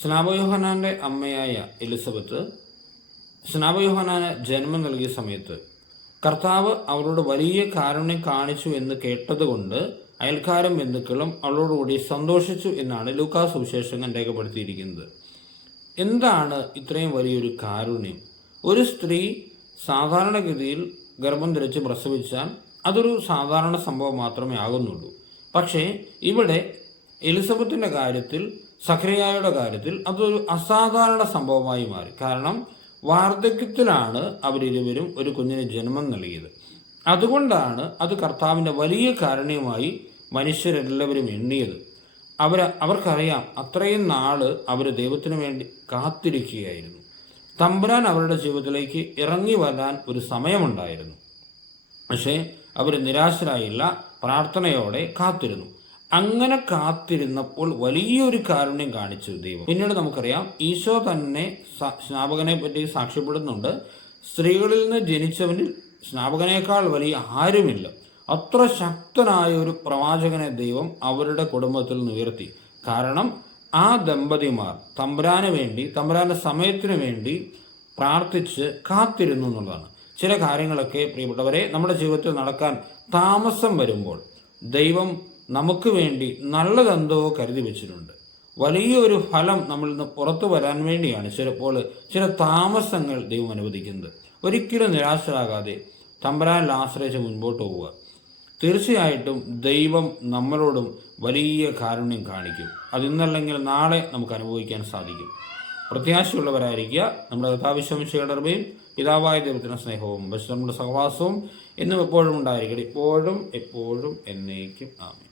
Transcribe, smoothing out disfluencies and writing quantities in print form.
സ്നാപകയോഹന്നാൻ്റെ അമ്മയായ എലിസബത്ത് സ്നാപകയോഹന്നാന് ജന്മം നൽകിയ സമയത്ത് കർത്താവ് അവളോട് വലിയ കാരുണ്യം കാണിച്ചു എന്ന് കേട്ടതുകൊണ്ട് അയൽക്കാരും ബന്ധുക്കളും അവളോടുകൂടി സന്തോഷിച്ചു എന്നാണ് ലൂക്കാസ് സുവിശേഷകൻ രേഖപ്പെടുത്തിയിരിക്കുന്നത്. എന്താണ് ഇത്രയും വലിയൊരു കാരുണ്യം? ഒരു സ്ത്രീ സാധാരണഗതിയിൽ ഗർഭം ധരിച്ച് പ്രസവിച്ചാൽ അതൊരു സാധാരണ സംഭവം മാത്രമേ ആകുന്നുള്ളൂ. പക്ഷേ ഇവിടെ എലിസബത്തിൻ്റെ കാര്യത്തിൽ, സഖറിയായുടെ കാര്യത്തിൽ അതൊരു അസാധാരണ സംഭവമായി മാറി. കാരണം വാർദ്ധക്യത്തിലാണ് അവരിരുവരും ഒരു കുഞ്ഞിന് ജന്മം നൽകിയത്. അതുകൊണ്ടാണ് അത് കർത്താവിൻ്റെ വലിയ കാരുണ്യമായി മനുഷ്യരെല്ലാവരും എണ്ണിയത്. അവർക്കറിയാം, അത്രയും നാൾ അവർ ദൈവത്തിനു വേണ്ടി കാത്തിരിക്കുകയായിരുന്നു. തമ്പുരാൻ അവരുടെ ജീവിതത്തിലേക്ക് ഇറങ്ങി വരാൻ ഒരു സമയമുണ്ടായിരുന്നു. പക്ഷേ അവർ നിരാശരായില്ല, പ്രാർത്ഥനയോടെ കാത്തിരുന്നു. അങ്ങനെ കാത്തിരുന്നപ്പോൾ വലിയൊരു കാരുണ്യം കാണിച്ചു ദൈവം. പിന്നീട് നമുക്കറിയാം, ഈശോ തന്നെ സ്നാപകനെ പറ്റി സാക്ഷ്യപ്പെടുന്നുണ്ട്. സ്ത്രീകളിൽ നിന്ന് ജനിച്ചവനിൽ സ്നാപകനേക്കാൾ വലിയ ആരുമില്ല. അത്ര ശക്തനായ ഒരു പ്രവാചകനെ ദൈവം അവരുടെ കുടുംബത്തിൽ നിന്ന് ഉയർത്തി. കാരണം ആ ദമ്പതിമാർ തമ്പുരാന് വേണ്ടി, തമ്പുരാന്റെ സമയത്തിനു വേണ്ടി പ്രാർത്ഥിച്ച് കാത്തിരുന്നു എന്നുള്ളതാണ്. ചില കാര്യങ്ങളൊക്കെ പ്രിയപ്പെട്ടവരെ നമ്മുടെ ജീവിതത്തിൽ നടക്കാൻ താമസം വരുമ്പോൾ ദൈവം നമുക്ക് വേണ്ടി നല്ലതെന്തോ കരുതി വെച്ചിട്ടുണ്ട്. വലിയൊരു ഫലം നമ്മളിൽ നിന്ന് പുറത്തു വരാൻ വേണ്ടിയാണ് ചിലപ്പോൾ ചില താമസങ്ങൾ ദൈവം അനുവദിക്കുന്നത്. ഒരിക്കലും നിരാശരാകാതെ തമ്പുരാനിൽ ആശ്രയിച്ച് മുൻപോട്ട് പോവുക. തീർച്ചയായിട്ടും ദൈവം നമ്മളോടും വലിയ കാരുണ്യം കാണിക്കും. അതിന്നല്ലെങ്കിൽ നാളെ നമുക്ക് അനുഭവിക്കാൻ സാധിക്കും. പ്രത്യാശയുള്ളവരായിരിക്കുക. നമ്മുടെ കർത്താവിശ്വമിശിഹായുടെ കൃപയും പിതാവായ ദൈവത്തിന്റെ സ്നേഹവും പരിശുദ്ധ സഹവാസവും എന്നും എപ്പോഴും ഉണ്ടായിരിക്കട്ടെ. ഇപ്പോഴും എപ്പോഴും എന്നേക്കും ആമേൻ.